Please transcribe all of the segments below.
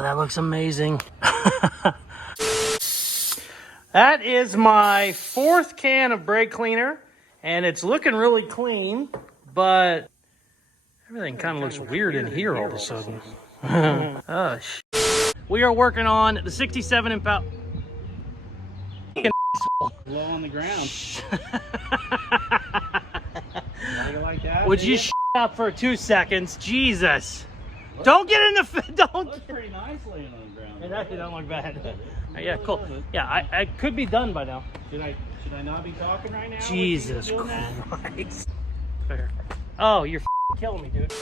Wow, that looks amazing. That is my 4th can of brake cleaner, and it's looking really clean, but everything kind of looks weird in here all of a sudden. Oh, we are working on the 67 Impala. Low on the ground. Like that, would you shut up for 2 seconds? Jesus. Don't get in the... Don't. Looks pretty nice laying on the ground. It actually don't look bad. Yeah, cool. Yeah, I could be done by now. Should I not be talking right now? Jesus Christ. Oh, you're killing me, dude.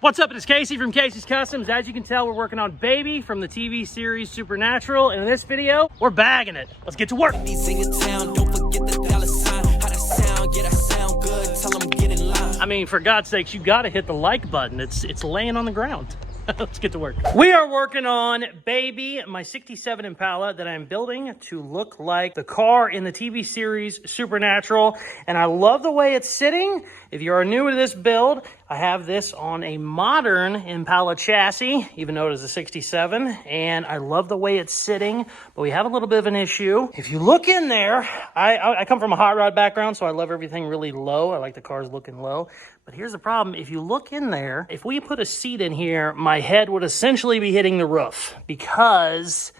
What's up? It's Casey from Caseyscustoms. As you can tell, we're working on Baby from the TV series Supernatural, and in this video, we're bagging it. Let's get to work. Don't forget the dollar sign. How to sound, get I sound good. Tell them get in line. I mean, for God's sakes, you gotta hit the like button. It's laying on the ground. Let's get to work. We are working on Baby, my 67 Impala that I'm building to look like the car in the TV series Supernatural. And I love the way it's sitting. If you are new to this build, I have this on a modern Impala chassis, even though it is a 67. And I love the way it's sitting, but we have a little bit of an issue. If you look in there, I come from a hot rod background, so I love everything really low. I like the cars looking low. But here's the problem. If you look in there, if we put a seat in here, my head would essentially be hitting the roof because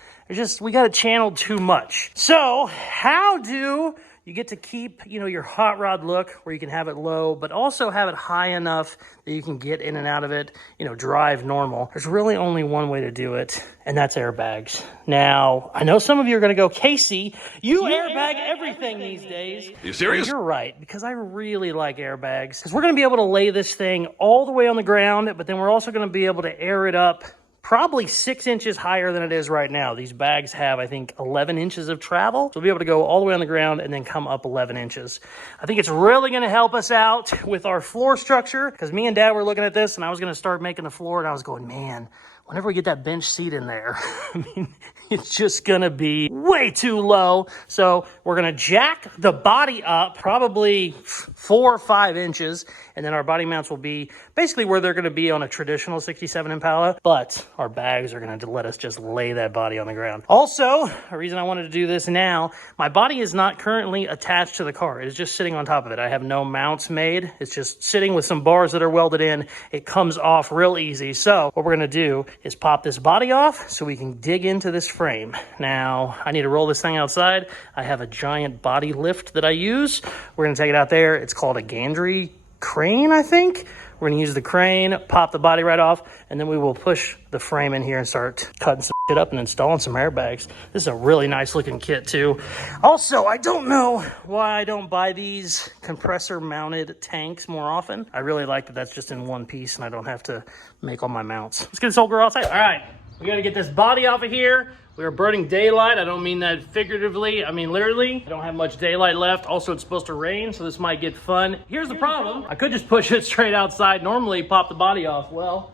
we got it channeled too much. So how do you get to keep, your hot rod look where you can have it low, but also have it high enough that you can get in and out of it, drive normal? There's really only one way to do it, and that's airbags. Now, I know some of you are going to go, Casey, you airbag everything these days. Are you serious? You're right, because I really like airbags. Because we're going to be able to lay this thing all the way on the ground, but then we're also going to be able to air it up probably 6 inches higher than it is right now. These bags have, I think, 11 inches of travel. So we'll be able to go all the way on the ground and then come up 11 inches. I think it's really going to help us out with our floor structure, because me and Dad were looking at this, and I was going to start making the floor, and I was going, man, whenever we get that bench seat in there, I mean, it's just going to be way too low. So we're going to jack the body up probably 4 or 5 inches, and then our body mounts will be basically where they're going to be on a traditional 67 Impala, but our bags are going to let us just lay that body on the ground. Also, a reason I wanted to do this now, my body is not currently attached to the car. It is just sitting on top of it. I have no mounts made. It's just sitting with some bars that are welded in. It comes off real easy. So what we're going to do is pop this body off so we can dig into this frame. Now, I need to roll this thing outside. I have a giant body lift that I use. We're going to take it out there. It's called a gantry crane, I think. We're going to use the crane, pop the body right off, and then we will push the frame in here and start cutting some shit up and installing some airbags. This is a really nice looking kit too. Also, I don't know why I don't buy these compressor mounted tanks more often. I really like that that's just in one piece and I don't have to make all my mounts. Let's get this old girl outside. All right, we got to get this body off of here. We are burning daylight. I don't mean that figuratively. I mean literally. I don't have much daylight left. Also, it's supposed to rain, so this might get fun. Here's the problem. I could just push it straight outside, normally pop the body off. Well,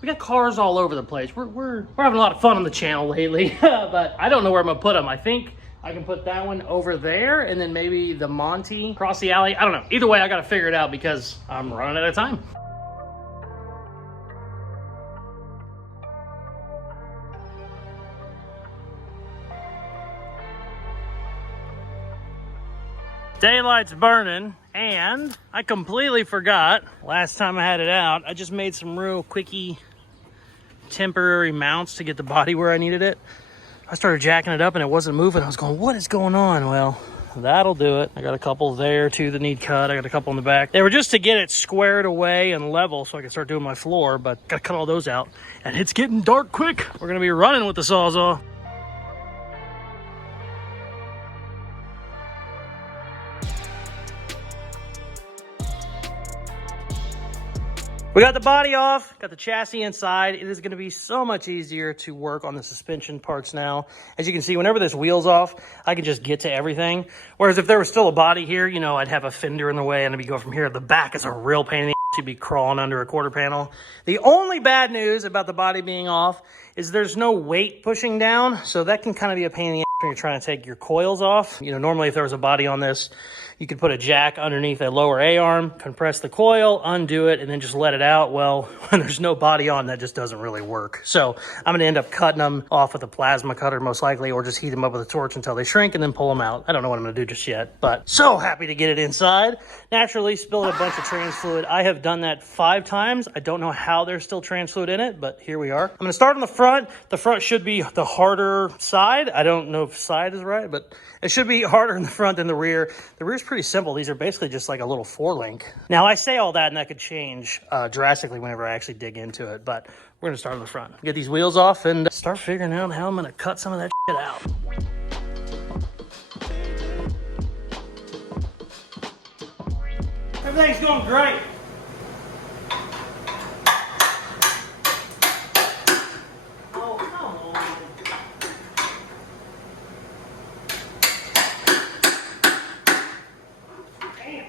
we got cars all over the place. We're having a lot of fun on the channel lately, but I don't know where I'm gonna put them. I think I can put that one over there, and then maybe the Monty across the alley. I don't know. Either way, I gotta figure it out because I'm running out of time. Daylight's burning, and I completely forgot last time I had it out. I just made some real quickie temporary mounts to get the body where I needed it. I started jacking it up and it wasn't moving. I was going, what is going on? Well, that'll do it. I got a couple there too that need cut. I got a couple in the back. They were just to get it squared away and level so I could start doing my floor, but gotta cut all those out. And it's getting dark quick. We're gonna be running with the Sawzall. We got the body off, got the chassis inside. It is going to be so much easier to work on the suspension parts now. As you can see, whenever this wheel's off, I can just get to everything. Whereas if there was still a body here, I'd have a fender in the way and I'd be going from here. The back is a real pain in the ass. You'd be crawling under a quarter panel. The only bad news about the body being off is there's no weight pushing down. So that can kind of be a pain in the ass when you're trying to take your coils off. Normally if there was a body on this, You could put a jack underneath a lower A-arm, compress the coil, undo it, and then just let it out. Well, when there's no body on, that just doesn't really work. So I'm going to end up cutting them off with a plasma cutter most likely, or just heat them up with a torch until they shrink and then pull them out. I don't know what I'm going to do just yet, but so happy to get it inside. Naturally spilled a bunch of trans fluid. I have done that 5 times. I don't know how there's still trans fluid in it, but here we are. I'm going to start on the front. The front should be the harder side. I don't know if side is right, but it should be harder in the front than the rear. The rear is pretty simple. These are basically just like a little 4-link. Now, I say all that, and that could change drastically whenever I actually dig into it, but we're going to start on the front. Get these wheels off and start figuring out how I'm going to cut some of that shit out. Everything's going great. Oh, come on. Damn.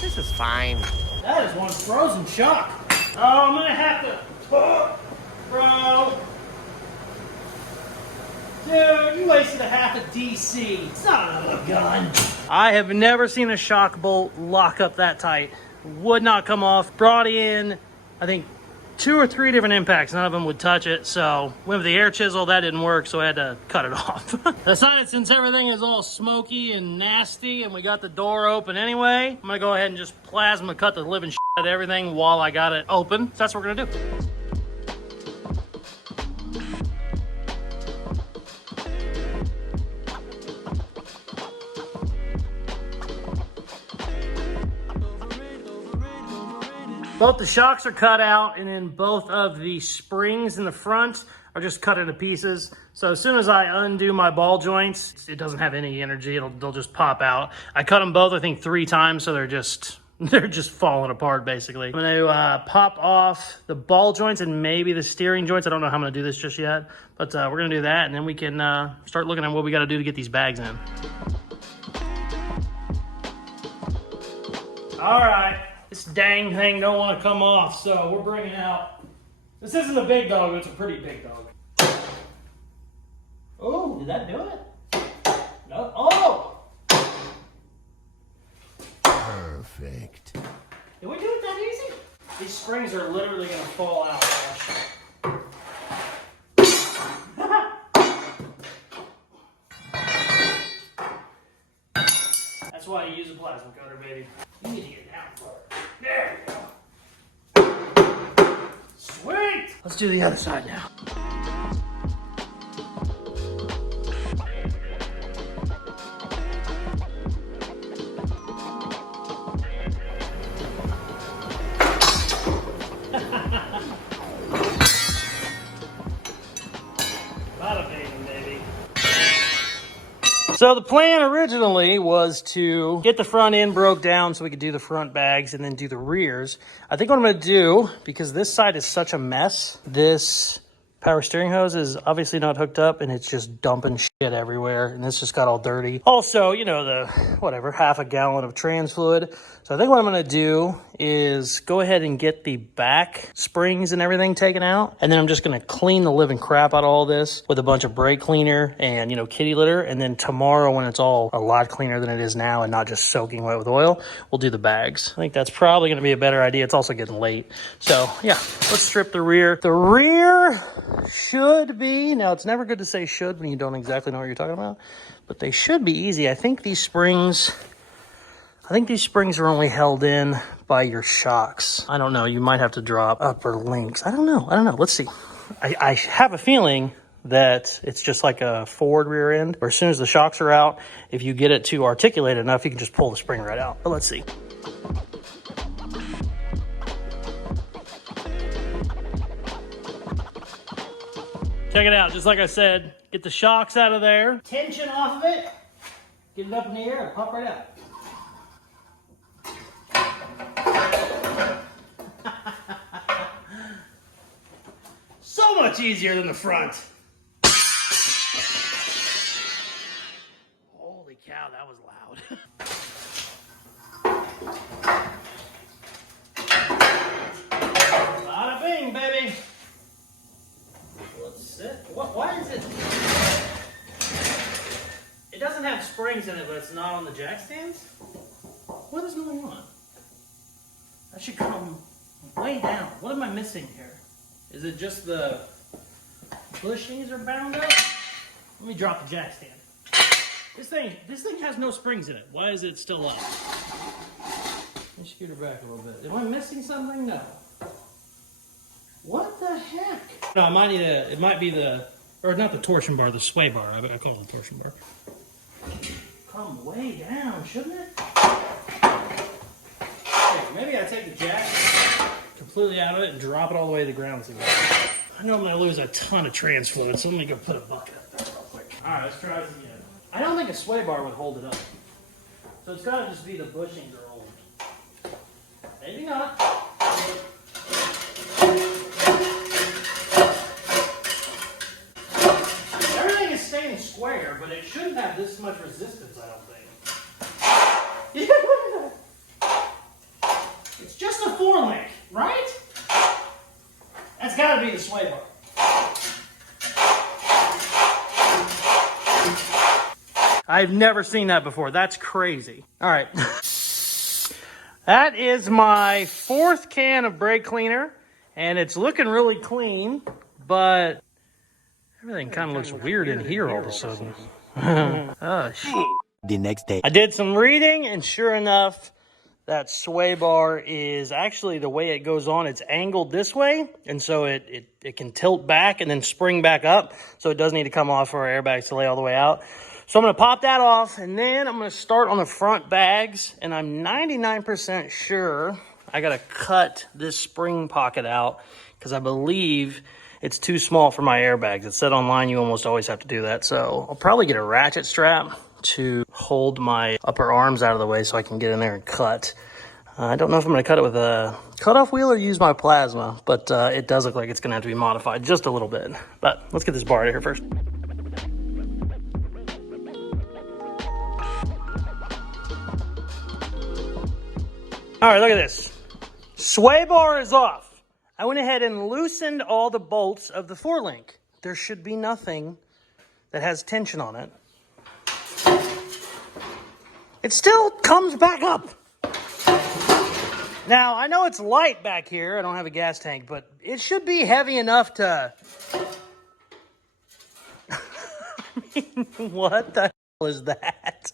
This is fine. That is one frozen shock. Oh, I'm gonna have to. Oh, bro. Dude, you wasted a half a DC. Son of a gun. I have never seen a shock bolt lock up that tight. Would not come off. Brought in, I think, 2 or 3 different impacts. None of them would touch it. So went with the air chisel. That didn't work, so I had to cut it off. Decided since everything is all smoky and nasty and we got the door open anyway, I'm gonna go ahead and just plasma cut the living shit out of everything while I got it open. So that's what we're gonna do. Both the shocks are cut out, and then both of the springs in the front are just cut into pieces. So as soon as I undo my ball joints, it doesn't have any energy. They'll just pop out. I cut them both, I think, 3 times, so they're just falling apart, basically. I'm gonna pop off the ball joints and maybe the steering joints. I don't know how I'm gonna do this just yet, but we're gonna do that, and then we can start looking at what we gotta do to get these bags in. All right. This dang thing don't want to come off, so we're bringing out... This isn't a big dog, but it's a pretty big dog. Oh, did that do it? No. Oh! Perfect. Did we do it that easy? These springs are literally going to fall out. That's why you use a plasma cutter, baby. You need to get down for it. There we go. Sweet! Let's do the other side now. Bada bing, baby. So the plan originally was to get the front end broke down so we could do the front bags and then do the rears. I think what I'm going to do, because this side is such a mess, this power steering hose is obviously not hooked up and it's just dumping shit everywhere, and this just got all dirty. Also, you know, the whatever, half a gallon of trans fluid. So I think what I'm going to do is go ahead and get the back springs and everything taken out, and then I'm just going to clean the living crap out of all this with a bunch of brake cleaner and, you know, kitty litter, and then tomorrow, when it's all a lot cleaner than it is now and not just soaking wet with oil, we'll do the bags. I think that's probably going to be a better idea. It's also getting late. So yeah, let's strip the rear. The rear should be, now it's never good to say should when you don't exactly know what you're talking about, but they should be easy. I think these springs are only held in by your shocks. I don't know. You might have to drop upper links. I don't know. Let's see. I have a feeling that it's just like a forward rear end, or as soon as the shocks are out, if you get it to articulate enough, you can just pull the spring right out. But let's see. Check it out. Just like I said, get the shocks out of there. Tension off of it. Get it up in the air and pop right out. So much easier than the front. Holy cow, that was loud. Bada bing, baby. Let's sit. Why is it? springs in it, but it's not on the jack stands? What is going on? That should come way down. What am I missing here? Is it just the bushings are bound up? Let me drop the jack stand. This thing has no springs in it. Why is it still up? Let me scoot her back a little bit. Am I missing something? No. What the heck? No, I might need it might be the, or not the torsion bar, the sway bar. I call it the torsion bar. Come way down, shouldn't it? Okay, maybe I take the jack completely out of it and drop it all the way to the ground. I know I'm going to lose a ton of trans fluid, so let me go put a bucket up there real quick. Alright, let's try this again. I don't think a sway bar would hold it up. So it's got to just be the bushings are old. Maybe not. Everything is staying square, but it shouldn't have this much resistance, I don't think. Look at that. It's just a 4-link, right? That's got to be the sway bar. I've never seen that before. That's crazy. All right. That is my 4th can of brake cleaner, and it's looking really clean, but everything kind of looks weird in here all of a sudden. Oh, shit. The next day. I did some reading, and sure enough, that sway bar is actually the way it goes on. It's angled this way, and so it can tilt back and then spring back up, so it does need to come off for our airbags to lay all the way out. So I'm going to pop that off, and then I'm going to start on the front bags, and I'm 99% sure I got to cut this spring pocket out because I believe it's too small for my airbags. It said online you almost always have to do that, so I'll probably get a ratchet strap to hold my upper arms out of the way so I can get in there and cut. I don't know if I'm going to cut it with a cutoff wheel or use my plasma, but it does look like it's going to have to be modified just a little bit. But let's get this bar out of here first. All right, look at this. Sway bar is off. I went ahead and loosened all the bolts of the 4-link. There should be nothing that has tension on it. It still comes back up. Now, I know it's light back here. I don't have a gas tank, but it should be heavy enough to... I mean, what the hell is that?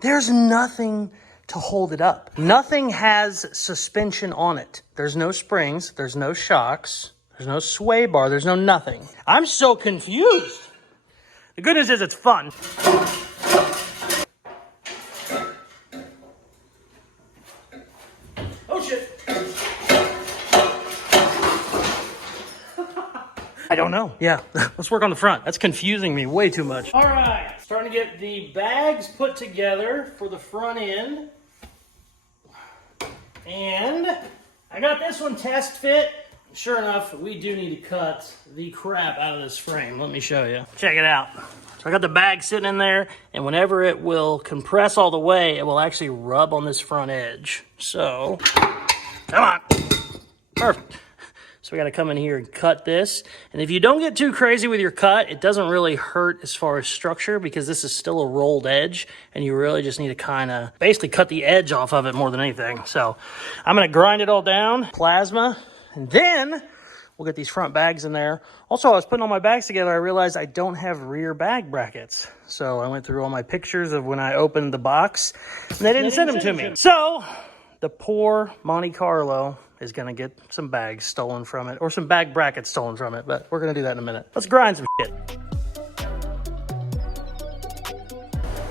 There's nothing to hold it up. Nothing has suspension on it. There's no springs. There's no shocks. There's no sway bar. There's no nothing. I'm so confused. The good news is it's fun. Oh, shit. I don't know. Yeah, let's work on the front. That's confusing me way too much. All right, starting to get the bags put together for the front end. And I got this one test fit. Sure enough, we do need to cut the crap out of this frame. Let me show you. Check it out. So I got the bag sitting in there, and whenever it will compress all the way, it will actually rub on this front edge. So, come on. Perfect. So we got to come in here and cut this. And if you don't get too crazy with your cut, it doesn't really hurt as far as structure because this is still a rolled edge, and you really just need to kind of basically cut the edge off of it more than anything. So I'm going to grind it all down, plasma, and then we'll get these front bags in there. Also, I was putting all my bags together. I realized I don't have rear bag brackets. So I went through all my pictures of when I opened the box, and they didn't send them to me. So the poor Monte Carlo is going to get some bags stolen from it, or some bag brackets stolen from it, but we're going to do that in a minute. Let's grind some shit.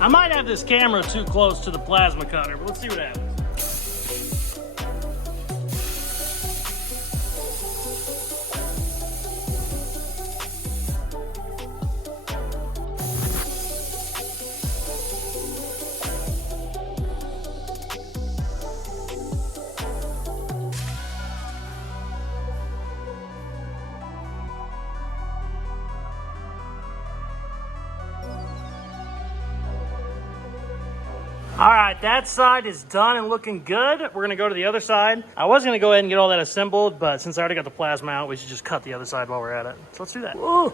I might have this camera too close to the plasma cutter, but let's see what happens. All right, that side is done and looking good. We're gonna go to the other side. I was gonna go ahead and get all that assembled, but since I already got the plasma out, we should just cut the other side while we're at it. So let's do that. Woo.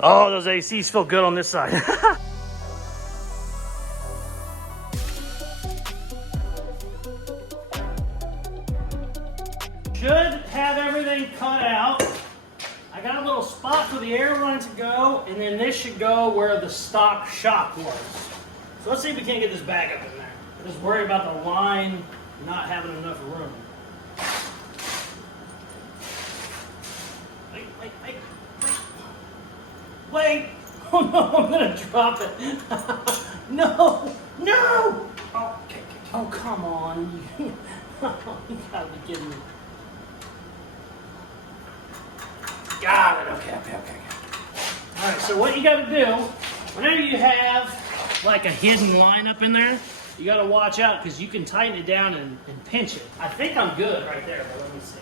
Oh, those ACs feel good on this side. Should have everything cut out. I got a little spot for the air line to go, and then this should go where the stock shock was. So let's see if we can't get this bag up in there. I'm just worried about the line not having enough room. Wait! Oh no, I'm gonna drop it. No! No! Oh, okay. Oh, come on. You gotta be kidding me. Got it. Okay. Alright, so what you gotta do, whenever you have like a hidden line up in there, you gotta watch out because you can tighten it down and pinch it. I think I'm good right there, but let me see.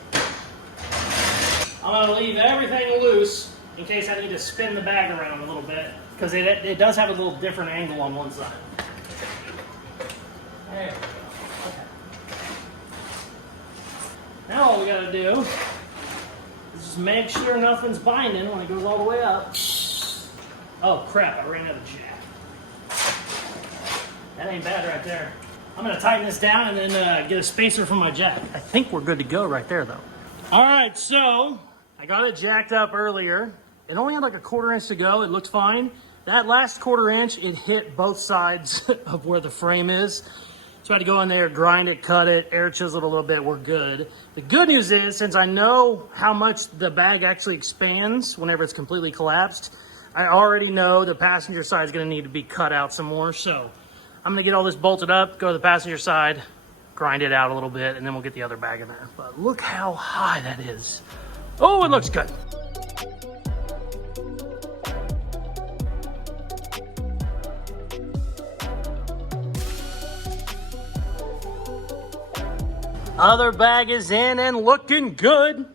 I'm gonna leave everything loose in case I need to spin the bag around a little bit because it does have a little different angle on one side. There we go. Okay. Now all we gotta do is just make sure nothing's binding when it goes all the way up. Oh crap, I ran out of jack. That ain't bad right there. I'm gonna tighten this down and then get a spacer for my jack. I think we're good to go right there though. All right, so I got it jacked up earlier. It only had like a 1/4 inch to go. It looked fine. That last 1/4 inch, it hit both sides of where the frame is. So I had to go in there, grind it, cut it, air chisel it a little bit. We're good. The good news is, since I know how much the bag actually expands whenever it's completely collapsed, I already know the passenger side is going to need to be cut out some more. So I'm going to get all this bolted up, go to the passenger side, grind it out a little bit, and then we'll get the other bag in there. But look how high that is. Oh, it looks good. Other bag is in and looking good.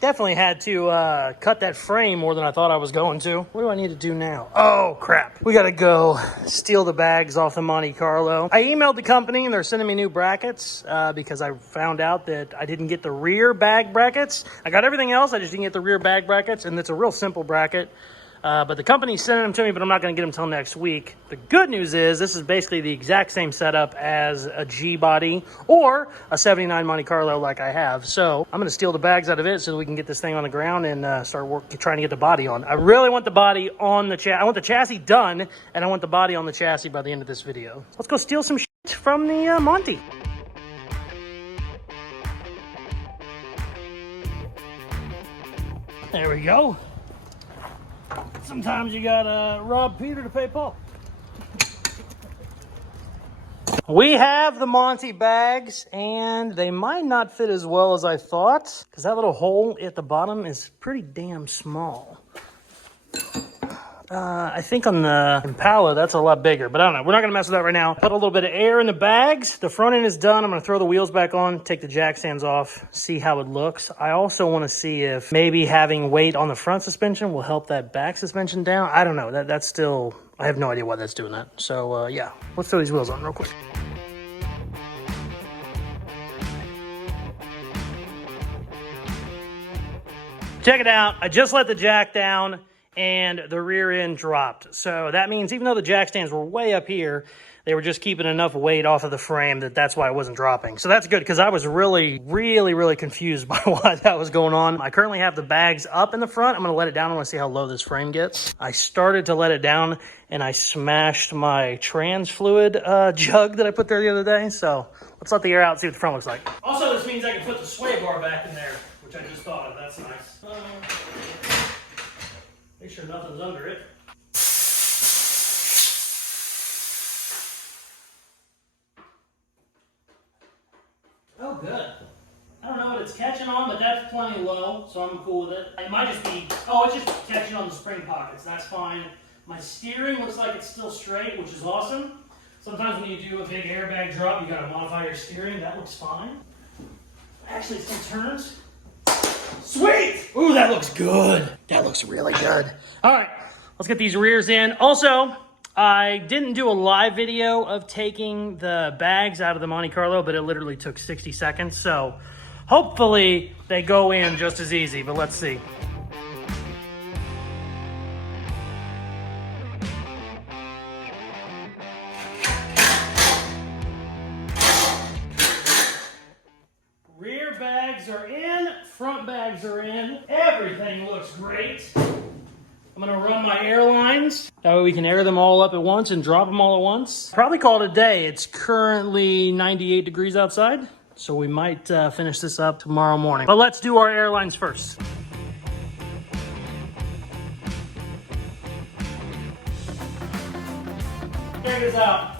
Definitely had to cut that frame more than I thought I was going to. What do I need to do now? Oh, crap. We got to go steal the bags off the Monte Carlo. I emailed the company and they're sending me new brackets because I found out that I didn't get the rear bag brackets. I got everything else. I just didn't get the rear bag brackets, and it's a real simple bracket. But the company's sending them to me, but I'm not going to get them until next week. The good news is this is basically the exact same setup as a G body or a 79 Monte Carlo like I have. So I'm going to steal the bags out of it so that we can get this thing on the ground and start trying to get the body on. I really want the body on the chassis. I want the chassis done, and I want the body on the chassis by the end of this video. Let's go steal some shit from the Monte. There we go. Sometimes you gotta rob Peter to pay Paul. We have the Monte bags, and they might not fit as well as I thought, because that little hole at the bottom is pretty damn small. I think on the Impala, that's a lot bigger, but I don't know. We're not going to mess with that right now. Put a little bit of air in the bags. The front end is done. I'm going to throw the wheels back on, take the jack stands off, see how it looks. I also want to see if maybe having weight on the front suspension will help that back suspension down. I don't know. That's still, I have no idea why that's doing that. So, yeah, let's throw these wheels on real quick. Check it out. I just let the jack down and the rear end dropped. So that means even though the jack stands were way up here, they were just keeping enough weight off of the frame that's why it wasn't dropping. So that's good, because I was really confused by why that was going on. I currently have the bags up in the front. I'm going to let it down. I want to see how low this frame gets. I started to let it down and I smashed my trans fluid jug that I put there the other day. So let's let the air out and see what the front looks like. Also, this means I can put the sway bar back in there, which I just thought of. That's nice. Make sure nothing's under it. Oh, good. I don't know what it's catching on, but that's plenty low, so I'm cool with it. It might just be, oh, it's just catching on the spring pockets. That's fine. My steering looks like it's still straight, which is awesome. Sometimes when you do a big airbag drop, you gotta modify your steering. That looks fine. Actually, it still turns. Sweet! Ooh, that looks good. That looks really good. All right, let's get these rears in. Also, I didn't do a live video of taking the bags out of the Monte Carlo, but it literally took 60 seconds. So hopefully they go in just as easy, but let's see. Rear bag bags are in, front bags are in. Everything looks great. I'm gonna run my airlines. That way we can air them all up at once and drop them all at once. Probably call it a day. It's currently 98 degrees outside, so we might finish this up tomorrow morning. But let's do our airlines first. Check this out.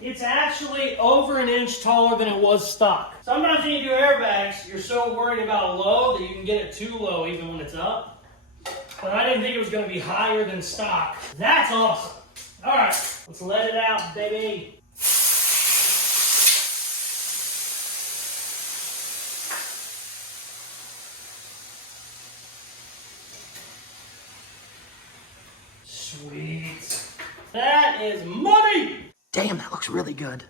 It's actually over an inch taller than it was stock. Sometimes when you do airbags, you're so worried about low that you can get it too low even when it's up. But I didn't think it was going to be higher than stock. That's awesome. All right, let's let it out, baby. Sweet. That is money. Damn, that looks really good.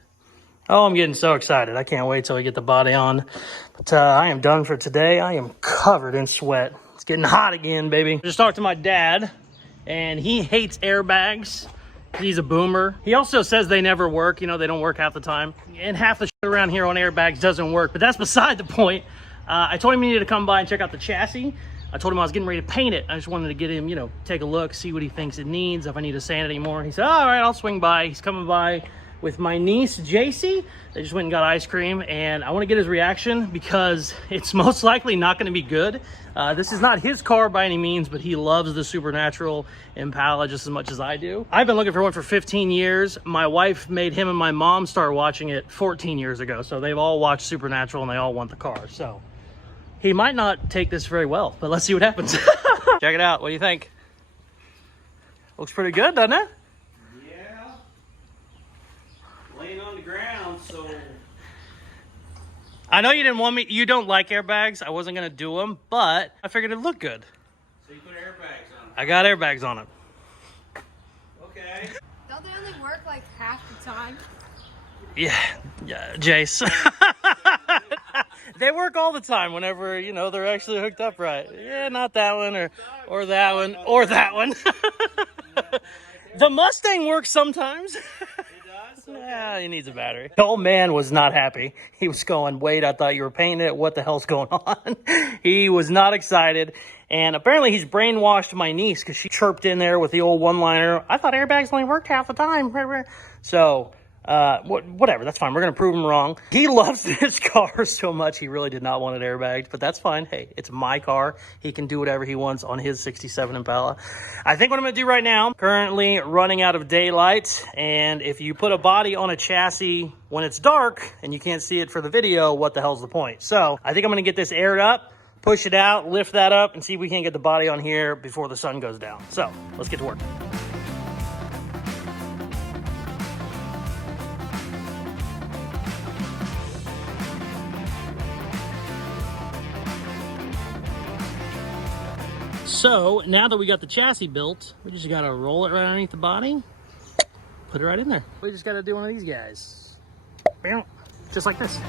Oh, I'm getting so excited. I can't wait till we get the body on. But I am done for today. I am covered in sweat. It's getting hot again, baby. I just talked to my dad, and he hates airbags. He's a boomer. He also says they never work. You know, they don't work half the time. And half the shit around here on airbags doesn't work. But that's beside the point. I told him he needed to come by and check out the chassis. I told him I was getting ready to paint it. I just wanted to get him, you know, take a look, see what he thinks it needs, if I need to sand it anymore. He said, all right, I'll swing by. He's coming by with my niece, JC. They just went and got ice cream, and I want to get his reaction because it's most likely not going to be good. This is not his car by any means, but he loves the Supernatural Impala just as much as I do. I've been looking for one for 15 years. My wife made him and my mom start watching it 14 years ago, so they've all watched Supernatural, and they all want the car, so... He might not take this very well, but let's see what happens. Check it out. What do you think? Looks pretty good, doesn't it? Yeah. Laying on the ground, so... I know you didn't want me... You don't like airbags. I wasn't going to do them, but I figured it'd look good. So you put airbags on it? I got airbags on it. Okay. Don't they only work like half the time? Yeah, Jace. They work all the time whenever, you know, they're actually hooked up right. Yeah, not that one or that one or that one. The Mustang works sometimes. It does? Okay. Yeah, he needs a battery. The old man was not happy. He was going, wait, I thought you were painting it. What the hell's going on? He was not excited. And apparently he's brainwashed my niece because she chirped in there with the old one-liner. I thought airbags only worked half the time. So... whatever, that's fine. We're gonna prove him wrong. He loves this car so much he really did not want it airbagged, but that's fine. Hey, it's my car. He can do whatever he wants on his 67 Impala. I think what I'm gonna do right now, currently running out of daylight, and if you put a body on a chassis when it's dark and you can't see it for the video, what the hell's the point? So I think I'm gonna get this aired up, push it out, lift that up, and see if we can't get the body on here before the sun goes down. So let's get to work. So now that we got the chassis built, we just gotta roll it right underneath the body, put it right in there. We just gotta do one of these guys. Bam. Just like this.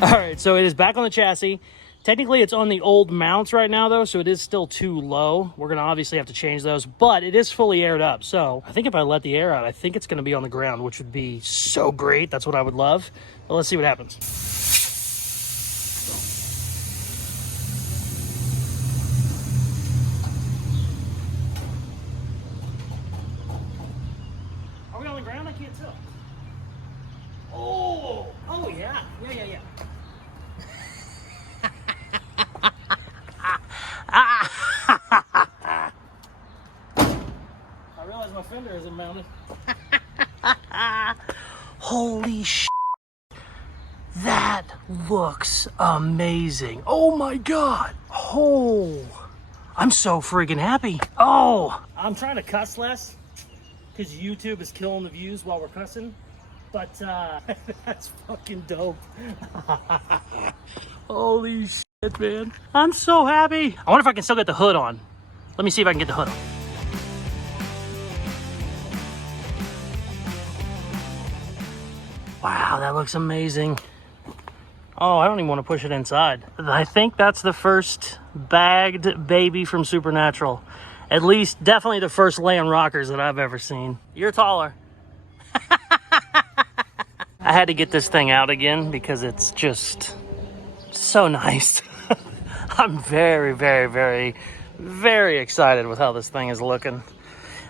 All right, so it is back on the chassis. Technically, it's on the old mounts right now, though, so it is still too low. We're going to obviously have to change those, but it is fully aired up. So I think if I let the air out, I think it's going to be on the ground, which would be so great. That's what I would love. But let's see what happens. Are we on the ground? I can't tell. Oh, yeah. Yeah. I realize my fender isn't mounted. Holy shit. That looks amazing. Oh my God. Oh, I'm so friggin' happy. Oh, I'm trying to cuss less because YouTube is killing the views while we're cussing. But that's fucking dope. Holy shit, man. I'm so happy. I wonder if I can still get the hood on. Let me see if I can get the hood on. Wow, that looks amazing. Oh, I don't even want to push it inside. I think that's the first bagged baby from Supernatural. At least, definitely the first land rockers that I've ever seen. You're taller. I had to get this thing out again because it's just so nice. I'm very, very, very, very excited with how this thing is looking.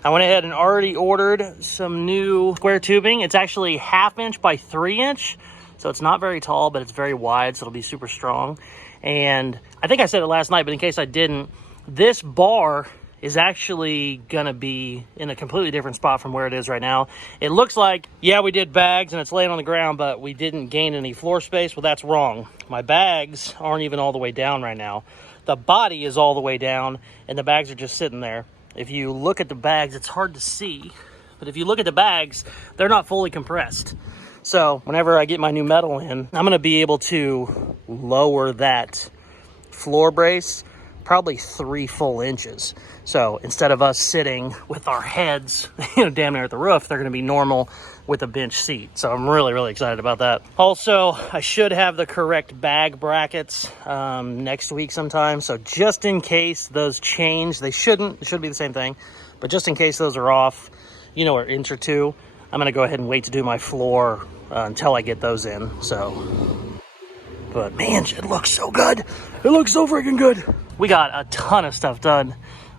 I went ahead and already ordered some new square tubing. It's actually 1/2 inch by 3 inch. So it's not very tall, but it's very wide, so it'll be super strong. And I think I said it last night, but in case I didn't, this bar is actually gonna be in a completely different spot from where it is right now. It looks like, yeah, we did bags and it's laying on the ground, but we didn't gain any floor space. Well, that's wrong. My bags aren't even all the way down right now. The body is all the way down and the bags are just sitting there. If you look at the bags, it's hard to see, but if you look at the bags, they're not fully compressed. So whenever I get my new metal in, I'm gonna be able to lower that floor brace probably 3 full inches. So instead of us sitting with our heads, damn near at the roof, they're gonna be normal with a bench seat. So I'm really, really excited about that. Also, I should have the correct bag brackets next week sometime. So just in case those change, they shouldn't, it should be the same thing, but just in case those are off, or inch or two, I'm gonna go ahead and wait to do my floor until I get those in, But man, it looks so good. It looks so freaking good. We got a ton of stuff done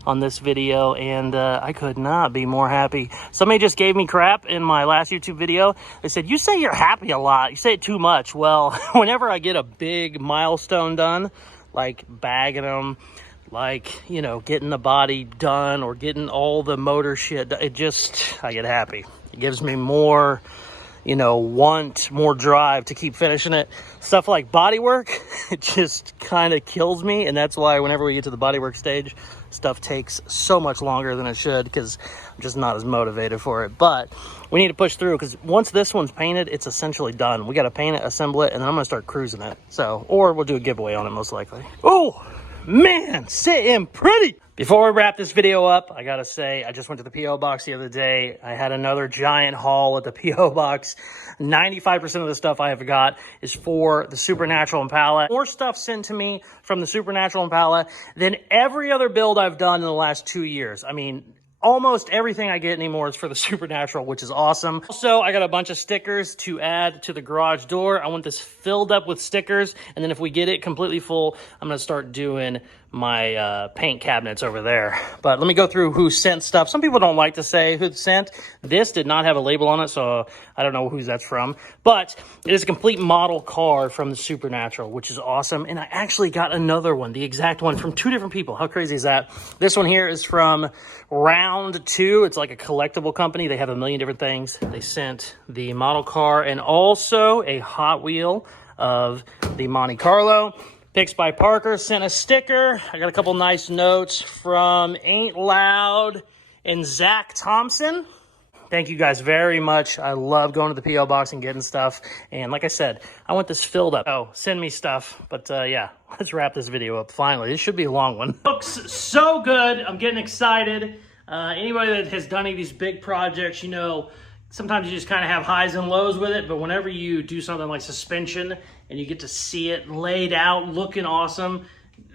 on this video, and I could not be more happy. Somebody just gave me crap in my last YouTube video. They said, you say you're happy a lot. You say it too much. Well, whenever I get a big milestone done, like bagging them, like, getting the body done or getting all the motor shit, I get happy. It gives me more, more drive to keep finishing it. Stuff like bodywork, it just kind of kills me. And that's why whenever we get to the bodywork stage, stuff takes so much longer than it should because I'm just not as motivated for it. But we need to push through because once this one's painted, it's essentially done. We got to paint it, assemble it, and then I'm going to start cruising it. Or we'll do a giveaway on it most likely. Oh, man, sitting pretty. Before we wrap this video up, I gotta say, I just went to the P.O. box the other day. I had another giant haul at the P.O. box. 95% of the stuff I have got is for the Supernatural Impala. More stuff sent to me from the Supernatural Impala than every other build I've done in the last 2 years. I mean, almost everything I get anymore is for the Supernatural, which is awesome. Also, I got a bunch of stickers to add to the garage door. I want this filled up with stickers, and then if we get it completely full, I'm gonna start doing my paint cabinets over there. But let me go through who sent stuff. Some people don't like to say who sent. This did not have a label on it, so I don't know who that's from. But it is a complete model car from the Supernatural, which is awesome. And I actually got another one, the exact one, from 2 different people. How crazy is that? This one here is from Round 2. It's like a collectible company. They have a million different things. They sent the model car and also a Hot Wheel of the Monte Carlo. Picks by Parker sent a sticker. I got a couple nice notes from Ain't Loud and Zach Thompson. Thank you guys very much. I love going to the P.O. box and getting stuff. And like I said, I want this filled up. Oh, send me stuff. But yeah, let's wrap this video up finally. This should be a long one. Looks so good. I'm getting excited. Anybody that has done any of these big projects, sometimes you just kind of have highs and lows with it, but whenever you do something like suspension and you get to see it laid out, looking awesome,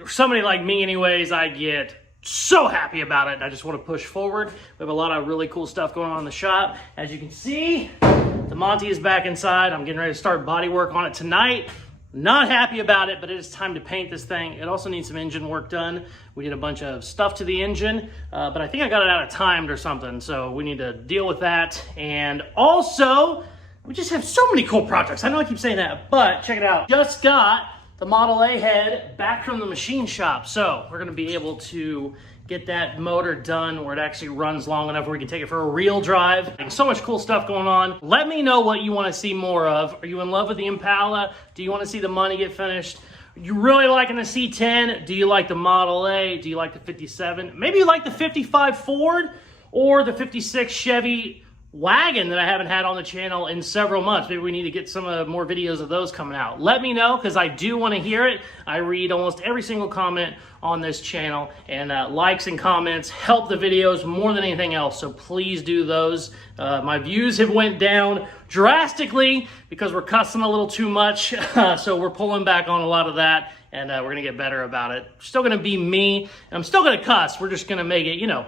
somebody like me anyways, I get so happy about it, and I just want to push forward. We have a lot of really cool stuff going on in the shop. As you can see, the Monty is back inside. I'm getting ready to start body work on it tonight. Not happy about it, but it is time to paint this thing. It also needs some engine work done. We did a bunch of stuff to the engine, but I think I got it out of timed or something, so we need to deal with that. And also, we just have so many cool projects. I know I keep saying that, but check it out. Just got the Model A head back from the machine shop, so we're gonna be able to get that motor done where it actually runs long enough where we can take it for a real drive. So much cool stuff going on. Let me know what you want to see more of. Are you in love with the Impala? Do you want to see the money get finished? Are you really liking the C10? Do you like the Model A? Do you like the 57? Maybe you like the 55 Ford or the 56 Chevy wagon that I haven't had on the channel in several months. Maybe we need to get some more videos of those coming out. Let me know, because I do want to hear it. I read almost every single comment on this channel, and likes and comments help the videos more than anything else, so please do those. My views have went down drastically because we're cussing a little too much, so we're pulling back on a lot of that. and we're gonna get better about it. Still gonna be me, and I'm still gonna cuss. We're just gonna make it, you know,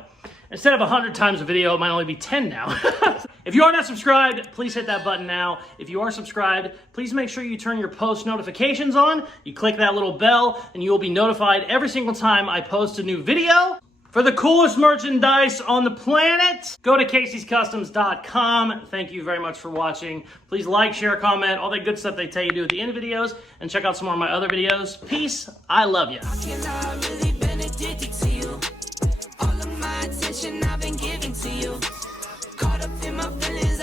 instead of 100 times a video, it might only be 10 now. If you are not subscribed, please hit that button now. If you are subscribed, please make sure you turn your post notifications on. You click that little bell, and you will be notified every single time I post a new video. For the coolest merchandise on the planet, go to Caseyscustoms.com. Thank you very much for watching. Please like, share, comment, all that good stuff they tell you to do at the end of videos, and check out some more of my other videos. Peace. I love you. I've really been addicted to you. All of my attention I've been giving to you. Caught up in my feelings.